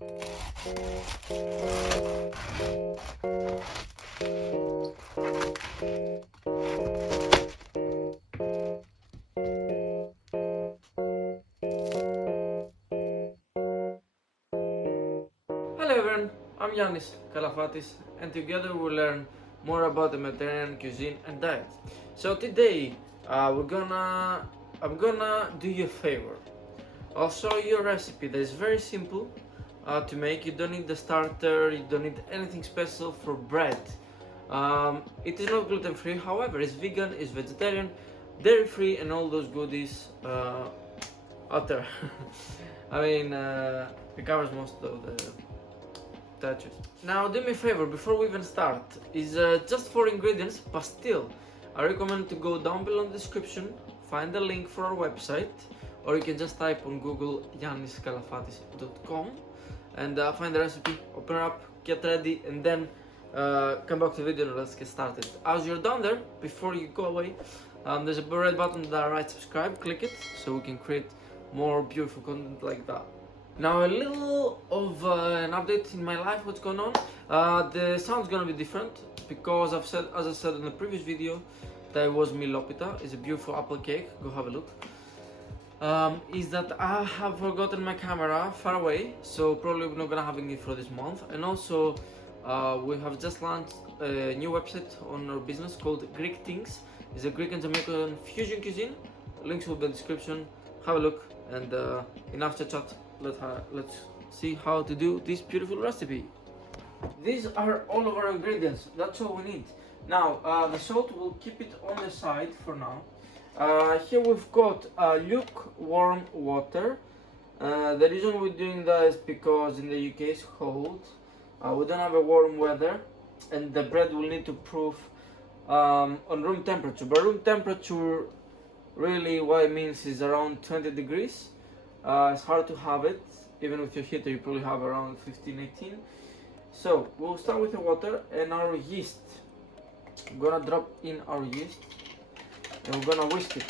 Hello everyone, I'm Yannis, Kalafatis, and together we'll learn more about the Mediterranean cuisine and diet. So today, I'm gonna do you a favor. I'll show you a recipe that is very simple to make. You don't need the starter, you don't need anything special for bread. It is not gluten free, however, it's vegan, it's vegetarian, dairy free, and all those goodies out there. I mean, it covers most of the touches. Now do me a favor, before we even start, is just 4 ingredients, but still, I recommend to go down below in the description, find the link for our website, or you can just type on Google yanniskalafatis.com and find the recipe, open it up, get ready, and then come back to the video and let's get started. As you're down there, before you go away, there's a red button that writes subscribe, click it, so we can create more beautiful content like that. Now a little of an update in my life, what's going on. The sound's gonna be different because as I said in the previous video, that was milopita. It's a beautiful apple cake, go have a look. Is that I have forgotten my camera far away, so probably we're not gonna have any for this month. And also we have just launched a new website on our business called Greek Things. It's a Greek and Jamaican fusion cuisine. Links will be in the description, have a look, and enough to chat. Let's see how to do this beautiful recipe. These are all of our ingredients, that's all we need. Now the salt, we'll keep it on the side for now. Here we've got lukewarm water. The reason we're doing that is because in the UK it's cold. We don't have a warm weather, and the bread will need to proof on room temperature. But room temperature, really what it means is around 20 degrees. It's hard to have it, even with your heater you probably have around 15-18. So we'll start with the water and our yeast. We're gonna drop in our yeast and we're gonna whisk it.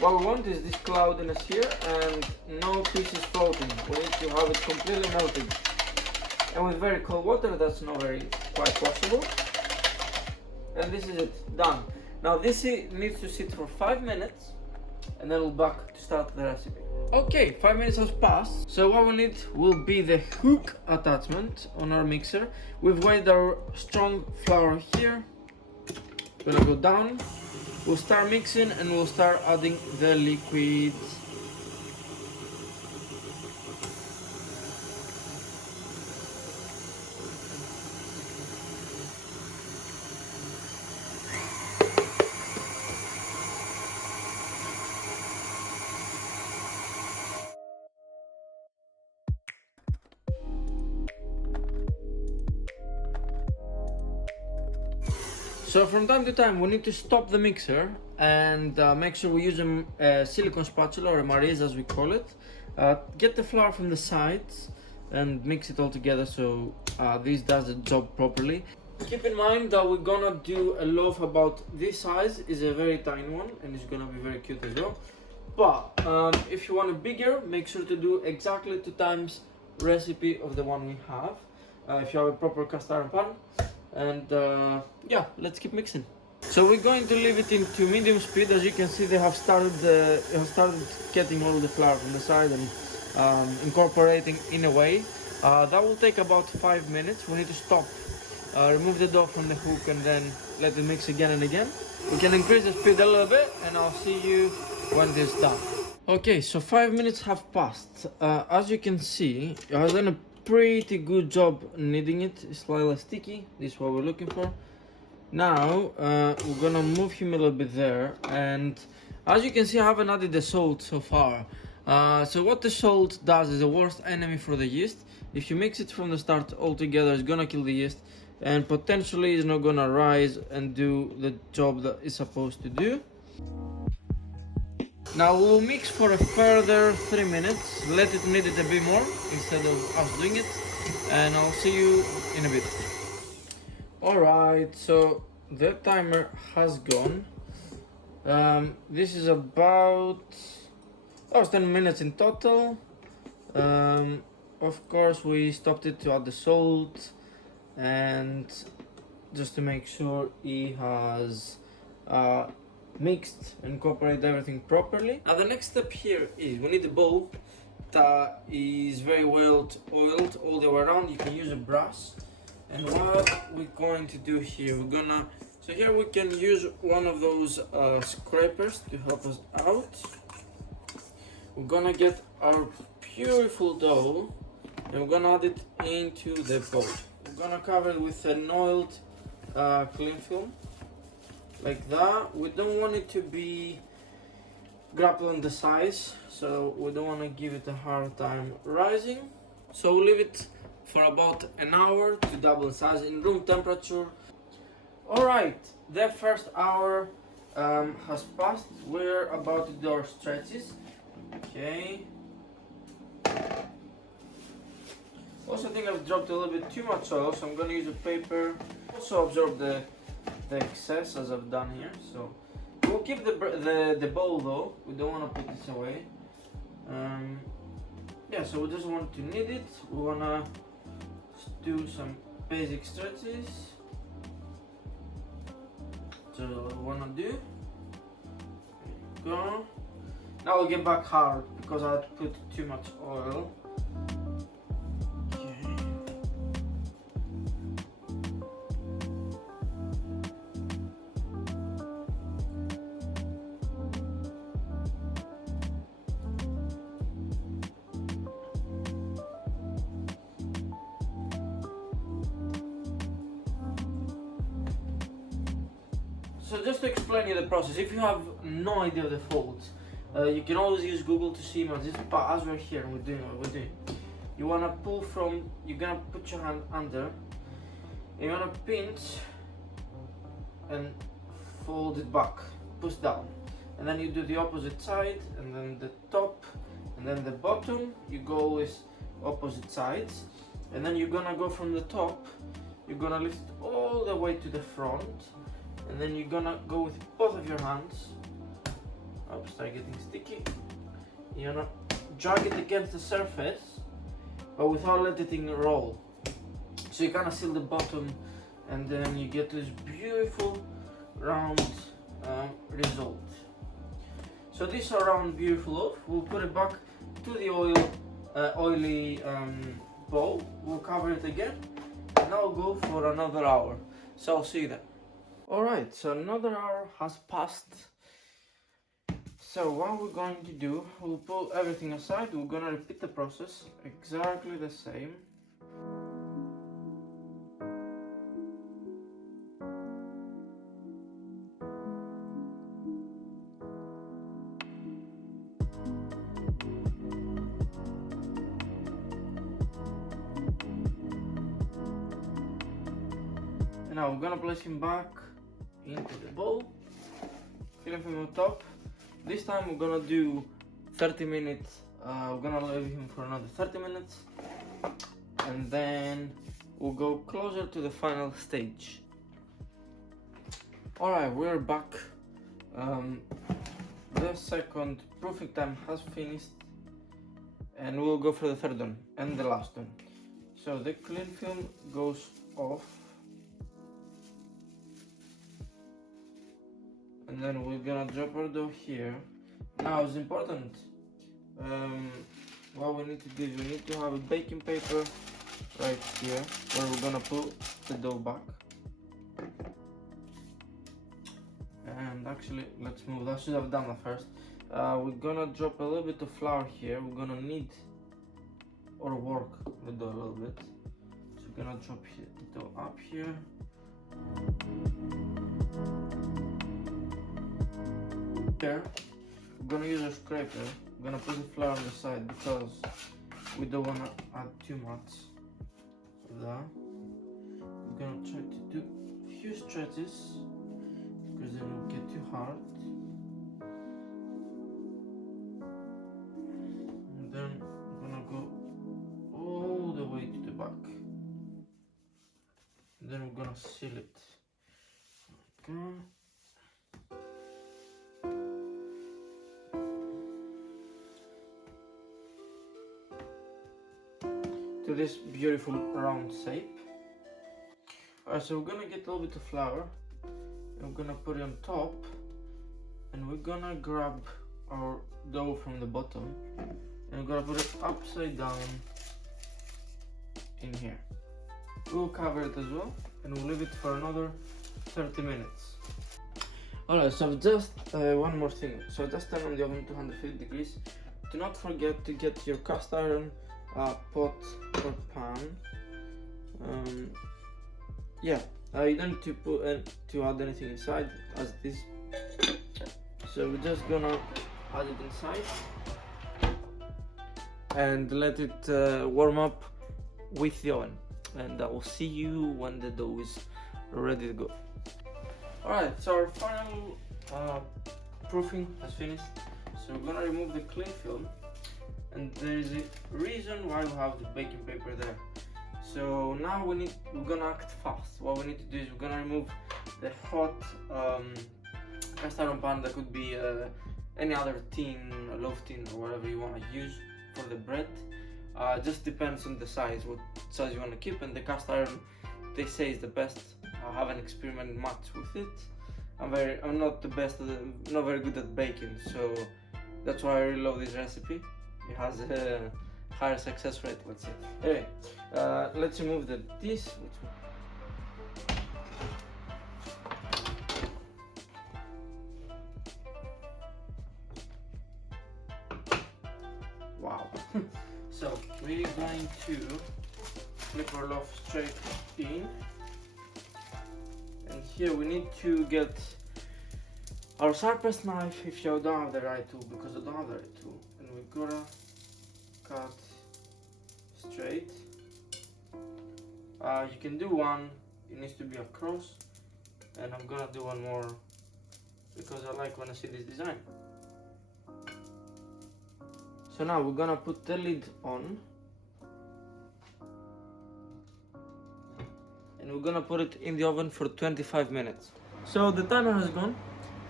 What we want is this cloudiness here and no pieces floating. We need to have it completely melted. And with very cold water that's not very quite possible. And this is it, done. Now this needs to sit for 5 minutes and then we'll back to start the recipe. Okay, 5 minutes has passed. So what we need will be the hook attachment on our mixer. We've weighed our strong flour here. We're gonna go down. We'll start mixing and we'll start adding the liquid. So from time to time we need to stop the mixer and make sure we use a silicone spatula, or a marise as we call it. Get the flour from the sides and mix it all together so this does the job properly. Keep in mind that we're gonna do a loaf about this size. Is a very tiny one and it's gonna be very cute as well. But if you want it bigger, make sure to do exactly 2 times recipe of the one we have. If you have a proper cast iron pan. And yeah, let's keep mixing. So we're going to leave it into medium speed. As you can see, they have started getting all the flour from the side and incorporating in a way. That will take about 5 minutes. We need to stop, remove the dough from the hook, and then let it mix again and again. We can increase the speed a little bit, and I'll see you when this is done. Okay, so 5 minutes have passed. As you can see, I've done a pretty good job kneading it. It's slightly sticky. This is what we're looking for. Now we're gonna move him a little bit there, and as you can see I haven't added the salt so far. So what the salt does is the worst enemy for the yeast. If you mix it from the start altogether, it's gonna kill the yeast and potentially it's not gonna rise and do the job that it's supposed to do. Now we'll mix for a further 3 minutes, let it knead it a bit more instead of us doing it, and I'll see you in a bit. Alright, so the timer has gone. This is about 10 minutes in total. Of course, we stopped it to add the salt and just to make sure it has mixed and incorporated everything properly. Now the next step here is we need a bowl that is very well oiled all the way around. You can use a brush, and what we're going to do here, so here we can use one of those scrapers to help us out. We're gonna get our beautiful dough and we're gonna add it into the bowl. We're gonna cover it with an oiled cling film like that. We don't want it to be grappled on the sides, so we don't want to give it a hard time rising. So we'll leave it for about an hour to double in size in room temperature. Alright, the first hour has passed. We're about to do our stretches. Okay. Also, I think I've dropped a little bit too much oil, so I'm going to use a paper. Also absorb the excess as I've done here. So we'll keep the bowl though. We don't want to put this away. Yeah, so we just want to knead it. We want to do some basic stretches. So what we want to do. There you go. Now we'll get back hard because I had to put too much oil. So just to explain you the process, if you have no idea of the folds, you can always use Google to see images, but as we're here and we're doing what we're doing, you want to pull from, you're going to put your hand under, and you want to pinch and fold it back, push down, and then you do the opposite side, and then the top, and then the bottom, you go always opposite sides, and then you're going to go from the top, you're going to lift it all the way to the front, and then you're gonna go with both of your hands. Oops, start getting sticky. You're gonna drag it against the surface, but without letting it roll. So you kind of seal the bottom, and then you get this beautiful round result. So this round beautiful loaf, we'll put it back to the oily bowl. We'll cover it again, and I'll go for another hour. So I'll see you then. Alright, so another hour has passed. So what we're going to do, we'll pull everything aside. We're going to repeat the process exactly the same. And now we're going to place him back into the bowl, filling him on top. This time we're gonna do 30 minutes. We're gonna leave him for another 30 minutes, and then we'll go closer to the final stage. Alright, we're back. The second proofing time has finished, and we'll go for the third one and the last one. So the cling film goes off. And then we're gonna drop our dough here. Now it's important. What we need to do is we need to have a baking paper right here where we're gonna put the dough back. And actually, let's move. I should have done that first. We're gonna drop a little bit of flour here. We're gonna knead or work the dough a little bit. So we're gonna drop the dough up here. Here, we're gonna use a scraper. We're gonna put the flour on the side because we don't wanna add too much of that. We're gonna try to do a few stretches because then it'll get too hard. And then we're gonna go all the way to the back. And then we're gonna seal it. Okay. to this beautiful round shape. Alright, so we're gonna get a little bit of flour and we're gonna put it on top, and we're gonna grab our dough from the bottom and we're gonna put it upside down in here. We'll cover it as well and we'll leave it for another 30 minutes. Alright, so just one more thing. So just turn on the oven to 150 degrees. Do not forget to get your cast iron pot or pan. You don't need to put to add anything inside as it is. So we're just gonna add it inside and let it warm up with the oven. And I will see you when the dough is ready to go. Alright, so our final proofing has finished. So we're gonna remove the clay film, and there is a reason why we have the baking paper there. So now we're gonna act fast. What we need to do is we're gonna remove the hot cast iron pan. That could be any other tin, a loaf tin, or whatever you wanna use for the bread. Just depends on the size, what size you wanna keep, and the cast iron they say is the best. I haven't experimented much with it. I'm not the best, not very good at baking, so that's why I really love this recipe. It has a higher success rate, let's say. Anyway, let's remove the dish. Wow. So we're going to flip our loaf straight in. And here we need to get our sharpest knife if you don't have the right tool, because I don't have the right tool. And we're gonna cut straight. You can do one, it needs to be across, and I'm gonna do one more because I like when I see this design. So now we're gonna put the lid on. And we're gonna put it in the oven for 25 minutes. So the timer has gone,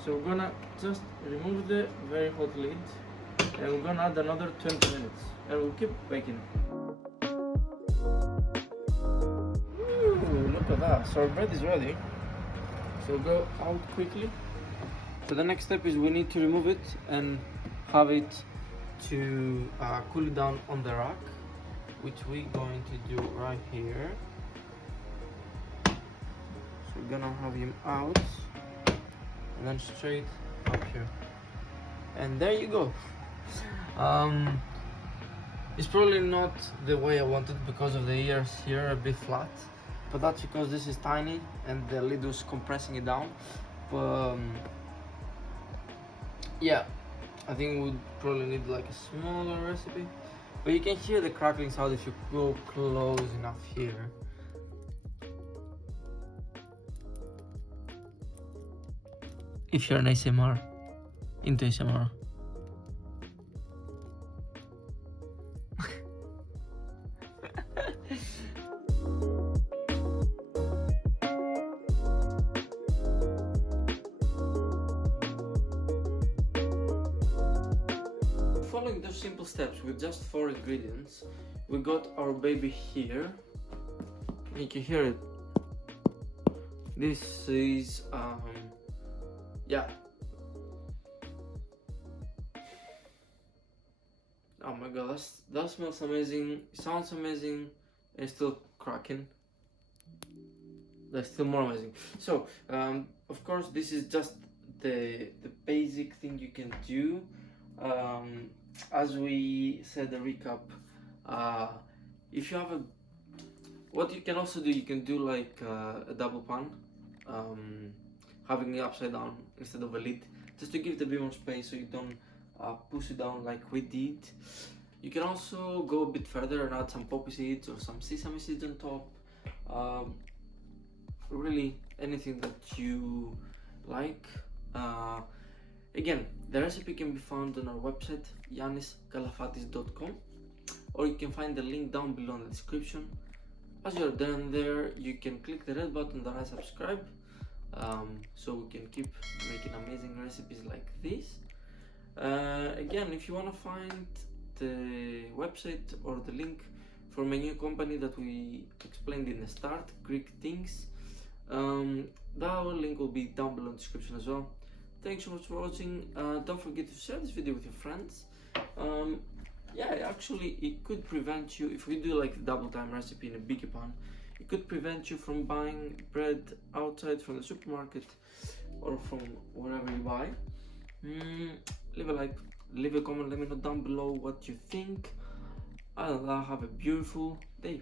so we're gonna just remove the very hot lid and we're gonna add another 20 minutes and we'll keep baking. Ooh, look at that, so our bread is ready. So we'll go out quickly. So the next step is we need to remove it and have it to cool it down on the rack, which we're going to do right here. So we're gonna have him out and then straight up here, and there you go. It's probably not the way I wanted because of the ears here a bit flat, but that's because this is tiny and the lid was compressing it down. But yeah, I think we'd probably need like a smaller recipe, but you can hear the crackling sound if you go close enough here. If you're an ASMR, into ASMR. Following those simple steps with just 4 ingredients, we got our baby here. You can hear it. This is yeah. Oh my god, that smells amazing, it sounds amazing, and it's still cracking. That's still more amazing. So, of course, this is just the basic thing you can do. As we said, a recap, if you have what you can also do, you can do like a double pan, having it upside down instead of a lid, just to give it a bit more space so you don't push it down like we did. You can also go a bit further and add some poppy seeds or some sesame seeds on top. Really anything that you like. Again, the recipe can be found on our website yanniskalafatis.com, or you can find the link down below in the description. As you're done there, you can click the red button that I subscribe, so we can keep making amazing recipes like this. Again, if you want to find the website or the link from a new company that we explained in the start, Greek Things. That link will be down below in the description as well. Thanks so much for watching. Don't forget to share this video with your friends. Yeah, actually it could prevent you, if we do like the double time recipe in a bigger pan, it could prevent you from buying bread outside from the supermarket or from wherever you buy. Leave a like, leave a comment, let me know down below what you think. Other than that, have a beautiful day.